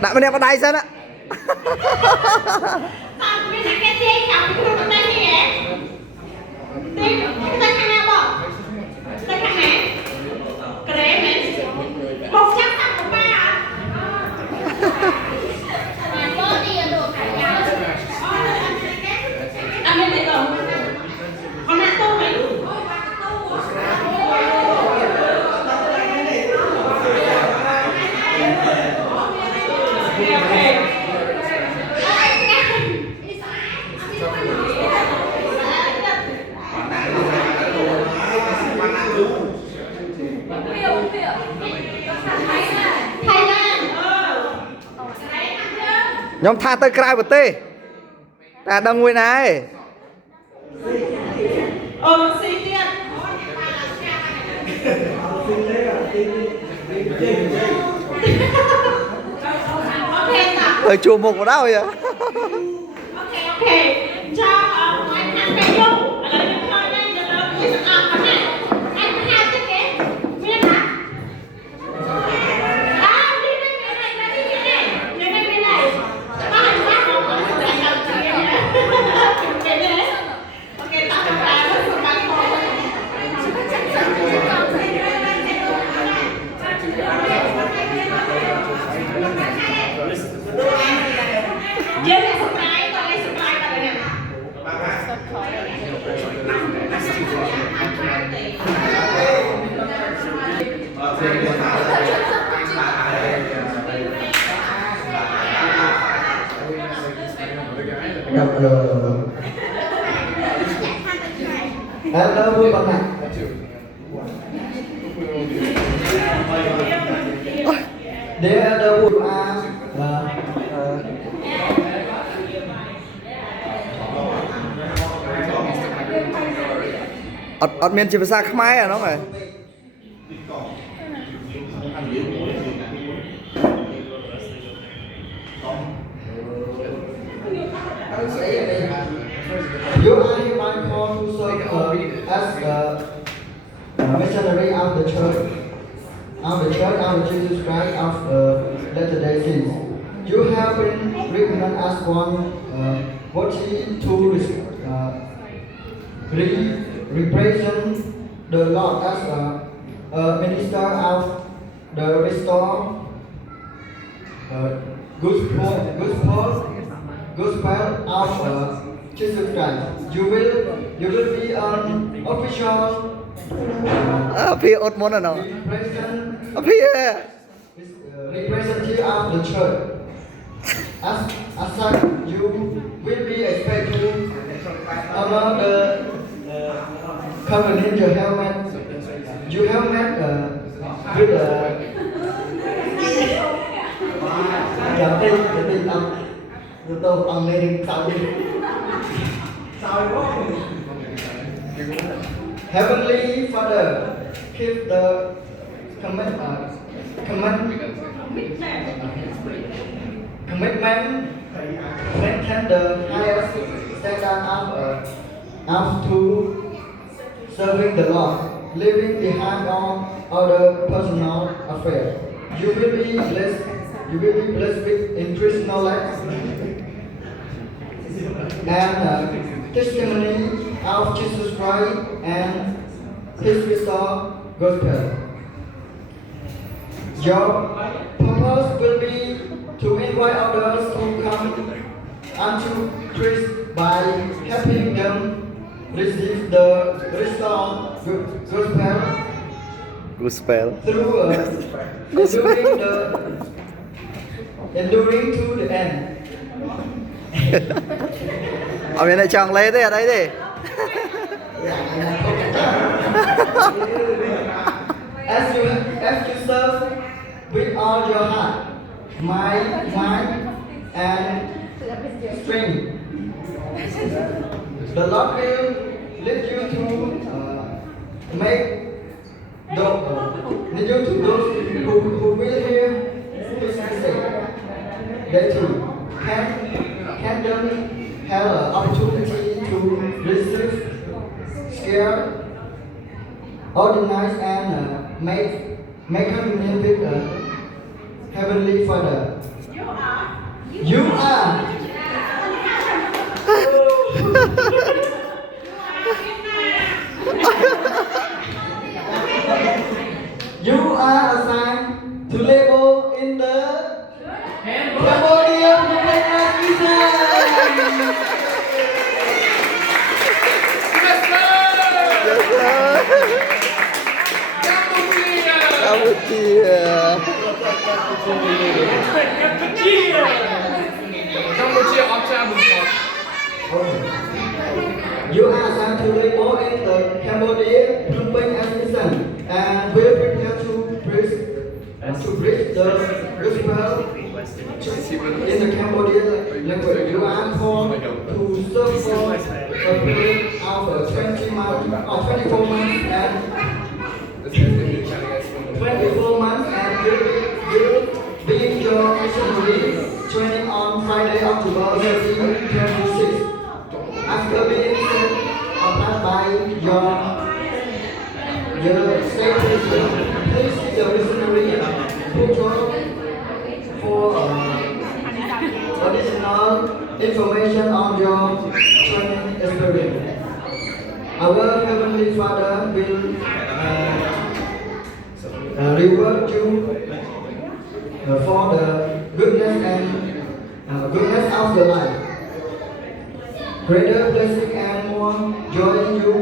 Đặt bên em có đai sao đó. Nhóm tha tới cài bật tê ta đang nguyên này ở chùa một ở đâu vậy? Hello vui bạn ạ. Để đâu vui ọt miền chỉ phải xa khám ái à nó này. You are my call to serve as the missionary of the church, of Jesus Christ of Latter-day Saints. You have been recommended as one worthy to represent the Lord as a minister of the restored gospel of Jesus Christ. You will be an official phía ốt món nào phía representative of the church. As such, you will be expected to honor the covenant you have met with Heavenly Father. Keep the commitment, maintain the highest standard of to serving the Lord, leaving behind all other personal affairs. You will be blessed with increased knowledge and testimony of Jesus Christ and His restored gospel. Your purpose will be to invite others to come unto Christ by helping them receive the restored gospel through enduring to the end. Ở bên này chồng lấy thế ở đây đi. As you serve with all your heart, mind, and strength, the Lord will lead you to lead you to those who will hear His message. They too can them have an opportunity receive, scare, organize, and make communion with Heavenly Father. You are. You are assigned to labor in the Cambodia Public Mission. You are assigned to labor in the Cambodia Phnom Mission and will prepare to preach the gospel in the Cambodian language. You are called to serve for a period of 20 months or 24 months and will begin your missionary training on Friday, October 13, 26. After being sent apart by your state president, please see the missionary protocol for additional information on your training experience. Our Heavenly Father will reward you for the goodness of your life. Greater blessing and more joy in you.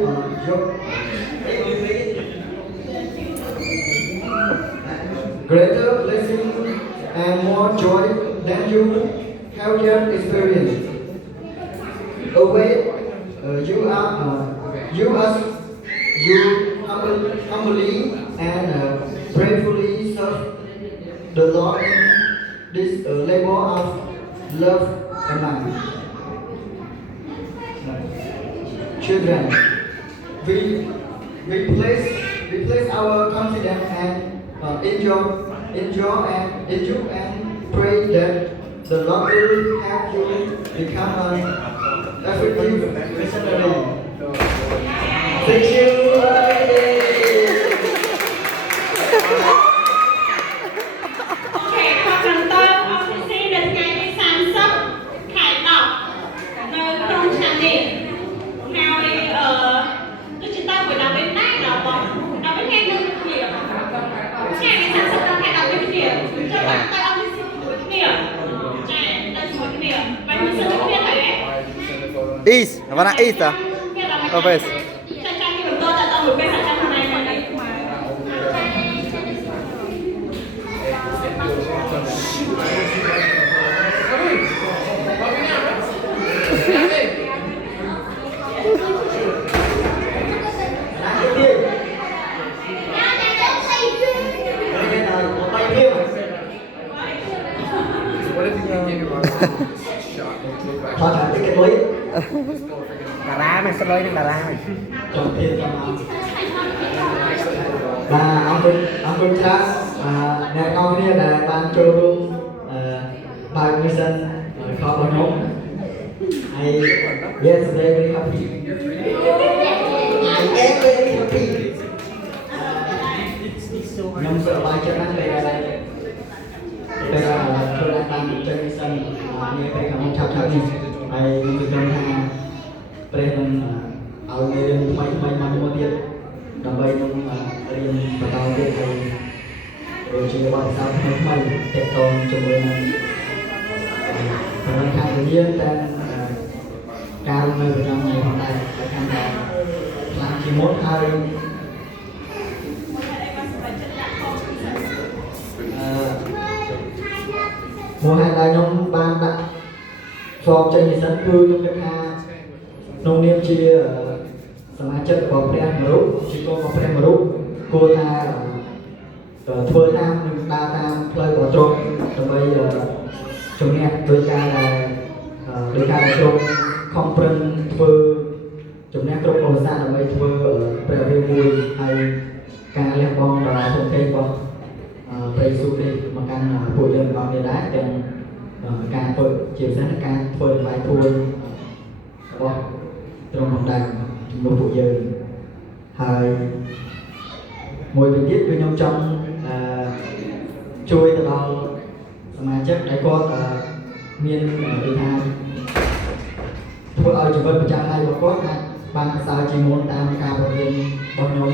Greater blessing and more joy than you have yet experienced. Await you humbly and prayerfully serve the Lord in this labor of love and life. Children, we place our confidence and in you and pray that the Lord will have you become an effective missionary. Thank you. East, Havana East à? West. Đà ra mày xin lỗi Đà ra mày. Và ông Quân Trác nè con kia là ban cho luôn bài mission khó bảo nhóm. Yes, very happy. I am very happy. Nhóm sợ bài cho anh về tôi đang làm trên mission như vậy không chào chào đi. Ai nhóm tôi đang hàng Presiden Almerin mai mau diaដើម្បីនឹងរៀនបន្តទៀតហើយដូចជាបទពិសោធន៍ថ្មីៗទាក់ទងជាមួយនឹងប្រព័ន្ធខាងវិញ្ញាណតែការនៅប្រចាំថ្ងៃផងដែរតែខាងតែខ្លាំងជាមុនហើយមកហើយដល់ខ្ញុំបានដាក់សອບចេញនិស្សិតគឺខ្ញុំគិតថាក្នុងនាមជាសមាជិករបស់ព្រះមរុជាកូនរបស់ព្រះមរុគួរថាធ្វើតាមនិងដើរតាមផ្លូវរបស់ទ្រង់ដើម្បីជំនះដោយការដែលទ្រង់ខំប្រឹងធ្វើជំនះគ្រប់ឧបសគ្គដើម្បីធ្វើព្រះរាមមួយហើយការលះបង់ដល់ធនធានរបស់ព្រះយេស៊ូវគ្រីស្ទមកកាន់ពួកយើងទាំងអស់គ្នាដែរទាំងការធ្វើជាពិសេសការធ្វើបាយពួនរបស់ trong lòng đàn trong lúc phụ dân hai mùi vị tiết với nhau trong chui từ bao mà chất đại con miên đi hai thôi ở trường vân trang hai có ban sao chỉ muốn tam ca một viên bao nhóm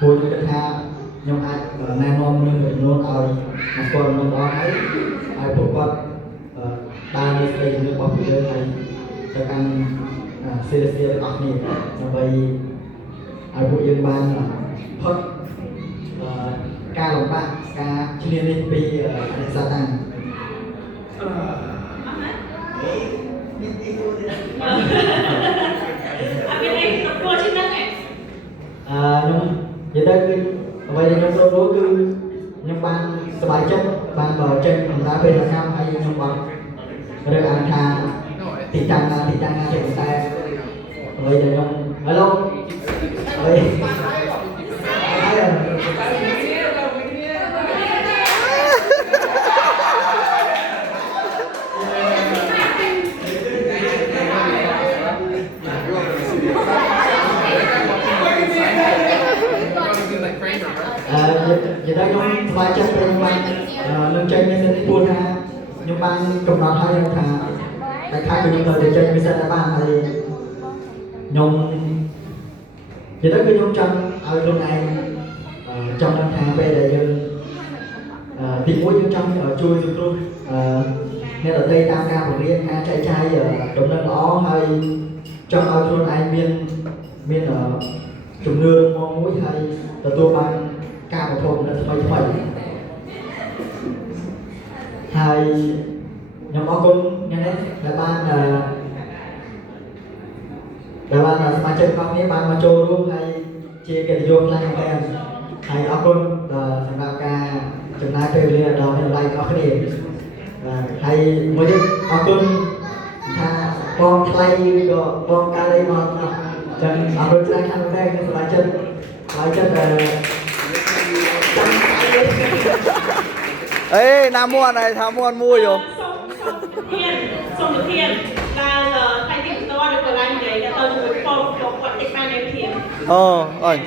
vui như đất ha nhóm ai nam non nhưng mình luôn ở mà còn nó đó ấy ai phụ con ba mươi đây những bọc phụ này cho căn CDC ở này vậy ai phụ dân ban là hot ca lòng bạn ca chuyên liên pi gia tăng nhưng vậy đây vậy thì nhóm đối cứ nhóm ban bài chất ban bờ trên chúng ta bên là cam hay nhóm bằng rồi ăn thang thì tăng thì chúng ta vậy là nhóm hello vậy vậy đây nhóm bài chất bên ban nâng trên nên đi buôn ha nhóm ban cộng đồng hai nhóm thà đại khái của nhóm thời để trên mình sẽ ban thì nhóm vậy đó cái nhóm trong ở trong này trong năm tháng về để dân tìm mũi nhóm trong ở chui được luôn nên ở đây tam ca của riêng ha trai ở trong nơi đó hay trong ở trong này miên ở trùng nương mong mũi hay từ tua ban ca một thôn là thôi hai nhóm có con nghe đấy là ban là mà chơi conนี้ban mà chơi luôn hay chia cái vô lại em hay ở con là thằng nào ca chúng ta chơi lên đó nên lại có cái điểm hay mới đi ở con tha con play con ca lấy con chân ở con trái khăn đây cái lại chân ê nam muôn này thảo muôn mua rồi sông Được Thiên là thay tiếng tôi được cái này để tôi chụp phong chụp quạt tịch ban em thiền ơi